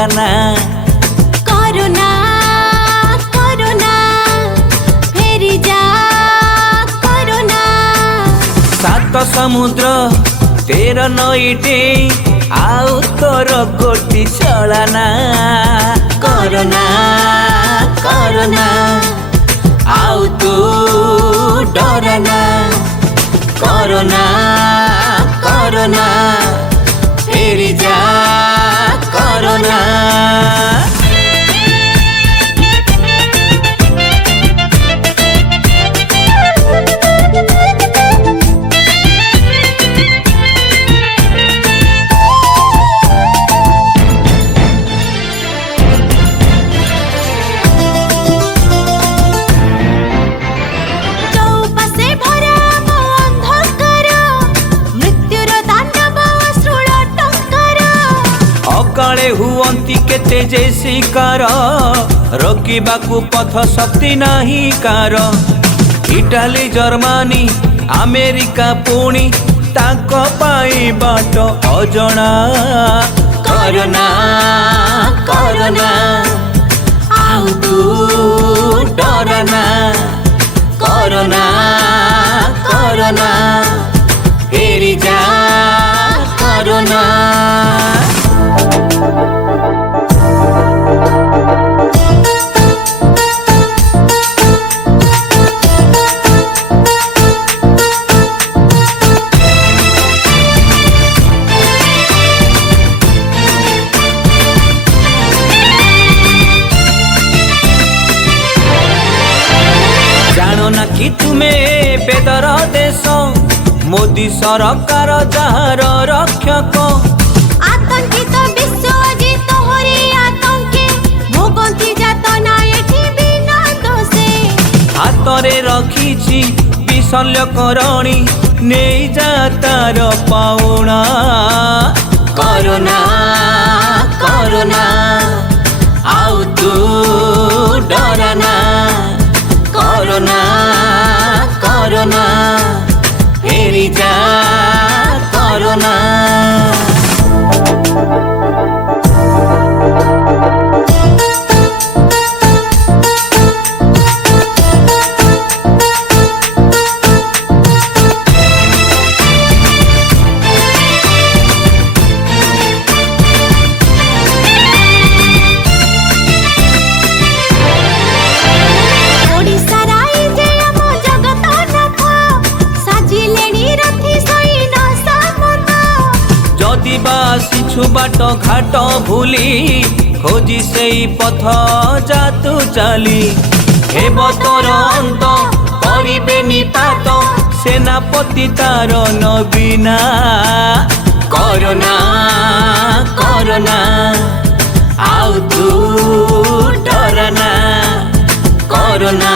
दराना corona corona फेरी जा corona. सात समुद्र 13 नईटे आउ तोर गोटी चलाना कोरोना कोरोना आउ तू डराना कोरोना कोरोना फेरी जा कोरोना। अकाले हुअंती केते जे शिकार रोकिबाकू पथ शक्ति नाही कार। इटाली जर्मनी अमेरिका पुणी ताक पाई बाट अजणा कोरोना कोरोना आउ तू डराना कोरोना कोरोना फेरी जा कोरोना। जानो ना कि तुम्हें बेदर देश मोदी सरकार जार रक्षक आतंकित विश्व जी तोहरी आतंके भोगंती जातना एठी बिना दोषे। हातरे रखीछि विशल्य करणी नहीं जा तार पाउना कोरोना कोरोना आउ तू डराना कोरोना कोरोना फेरी जा कोरोना। जदि बासिछु बाट घाट भूली खोजी से पथ जातु चली हेब तोर अंत करिबे निपात सेनापति तार नबीना कोरोना कोरोना आउ तू डराना कोरोना